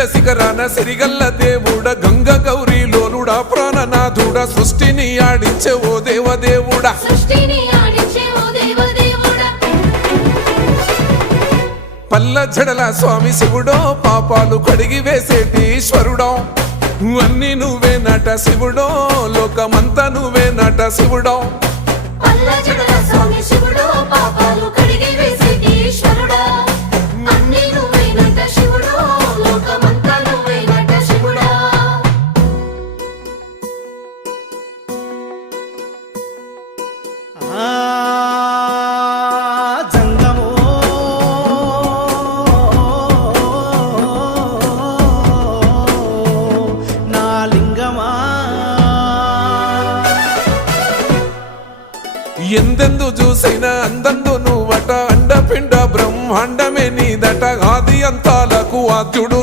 శ్రీశైల శిఖరాన సిరిగల్ల దేవుడ గంగ గౌరీ లోలుడా ప్రాణనాథుడ సృష్టిని ఆడించే ఓ దేవదేవుడా పల్ల జడల స్వామి శివుడో పాపాలు కడిగి వేసేటి ఈశ్వరుడో అన్ని నువ్వే నట శివుడో లోకమంతా నువ్వే నట శివుడో ఎందెందు చూసినా అందందు నువ్వట అండపిండ బ్రహ్మాండమే నీదట ఆది అంతాలకు ఆద్యుడు